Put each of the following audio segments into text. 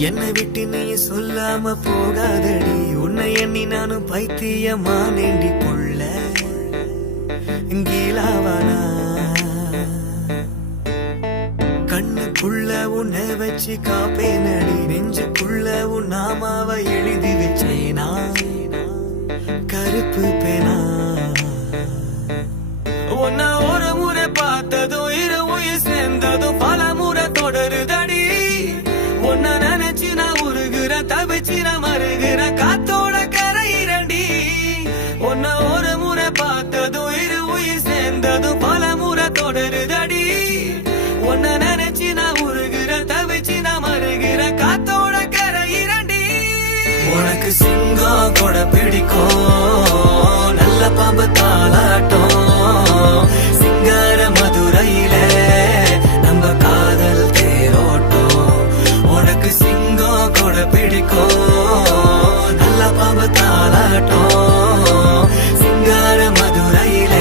என்னை விட்டு நீ சொல்லாம போகாதடி உன்னை எண்ணி நானும் பைத்தியமா நேண்டி புள்ள கீழாவானா கண்ணுக்குள்ள உன்னை வச்சு காப்பேனடி நெஞ்சுக்குள்ள உன் நாமாவை எழுதி வச்சேனா கருப்பு பேனா உன்னை ஒரு முறை பார்த்ததும் இரு உயிர் சேர்ந்ததும் பல முறை தொடருதடி உன்னை நினைச்சு நான் உருகுற தவிச்சு நான் மருகிற காத்தோட கரையிரண்டி உன்னை ஒரு முறை பார்த்ததும் இரு உயிர் சேர்ந்ததும் பல முறை தொடருதடி உன்னை நினைச்சு நான் உருகுற தவிச்சு நான் மருகிற காத்தோட கரையிரண்டி உனக்கு சிங்கம் கூட பிடிக்கும் நல்ல பாம்பு தாளாட்டம் சிங்கார மதுரையில நம்ம காதல் தேரோட்டம் உனக்கு சிங்கம் கூட பிடிக்கும் நல்ல பாம்பு தாளாட்டம் சிங்கார மதுரையில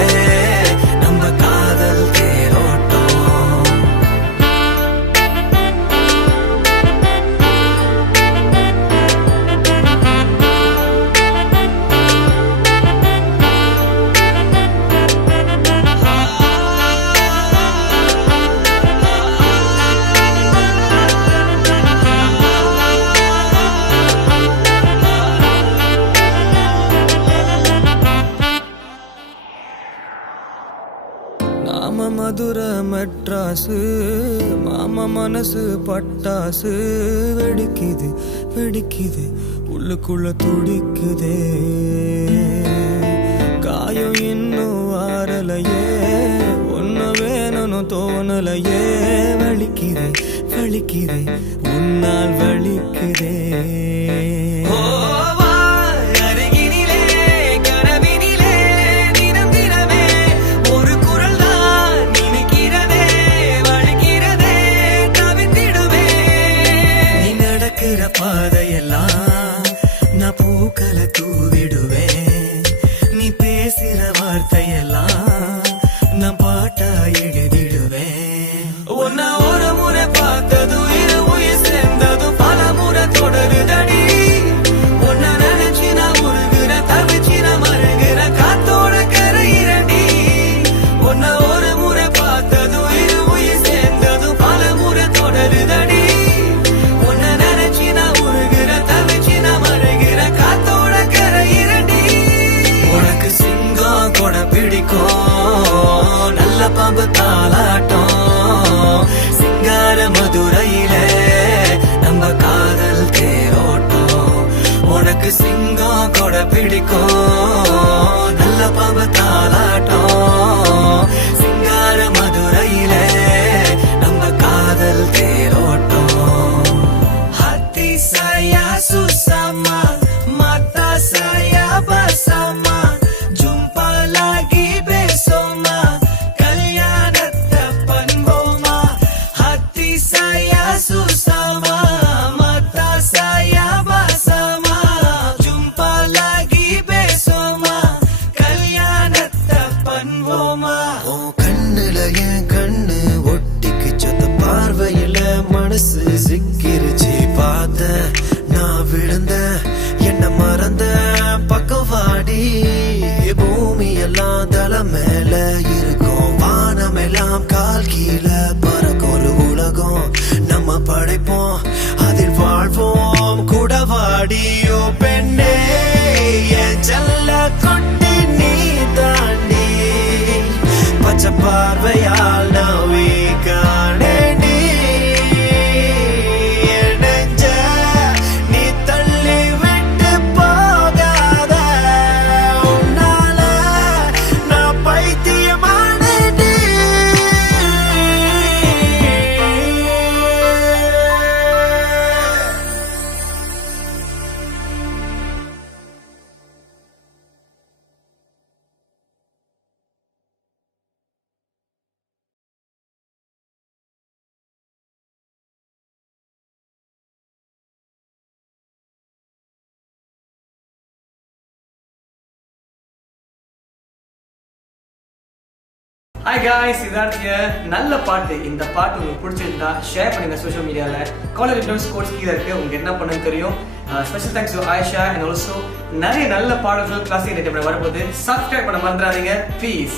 நம்ம காதல் தேரோட்டம் நாம மதுர மெட்ராசு மாம மனசு பட்டாசு வெடிக்குது வெடிக்குது உள்ளுக்குள்ள துடிக்குதே காயம் இன்னும் ஆறலையே ஒன்னு வேணும்னு தோணலையே வலிக்குதே வலிக்குதே உன்னால் வலிக்குதே பாதையெல்லாம் நான் பூக்களை தூவிடுவேன் நீ பேசுற வார்த்தையெல்லாம் நான் பாட்டா எழுதிடுவேன் உன்னை ஒரு முறை பார்த்ததும் இரு உயிர் சேர்ந்ததும் பல முறை தொடருதடி உன்னை நினைச்சு நான் உருகுற தவிச்சு நான் மருகிற காத்தோட கரையிரண்டி உன்னை ஒரு முறை பார்த்ததும் இரு உயிர் சேர்ந்ததும் பல முறை தொடருதடி பிடிக்கும் நல்ல பாம்பு தாளாட்டம் சிங்கார மதுரையில நம்ம காதல் தேரோட்டம் உனக்கு சிங்கம் கூட பிடிக்கும் நல்ல பாம்பு தாளாட்டம் சிங்கார மதுரையில நம்ம காதல் தேரோட்டம் hati saya susah mata saya bersama மனசு சிக்கிருச்சு பார்த்த நான் விழுந்த என்ன மறந்த பக்கவாடி பூமி எல்லாம் தலை மேல இருக்கும் வானமெல்லாம் கால் கீழே பறக்கும் ஒரு உலகம் நம்ம படைப்போம் அதில் வாழ்வோம் கூட வாடியோ பெண்ணே என் செல்ல குட்டி நீ தாண்டி பச்சை பார்வையால் ஹாய் காய்ஸ், சித்தார்த்திய நல்ல பாட்டு. இந்த பாட்டு உங்களுக்கு பிடிச்சிருந்தா ஷேர் பண்ணுங்க சோஷியல் மீடியால. காலர் ரிட்டர்ன்ஸ் கோட்ஸ் கீழே இருக்கு, உங்களுக்கு என்ன பண்ணுன்னு தெரியும். Special thanks to Ayesha and also நிறைய நல்ல பாடல்கள் கிளாசிக் என்டர்டைன்மெண்ட் வரும்போது சப்ஸ்கிரைப் பண்ண மறந்துடாதீங்க ப்ளீஸ்.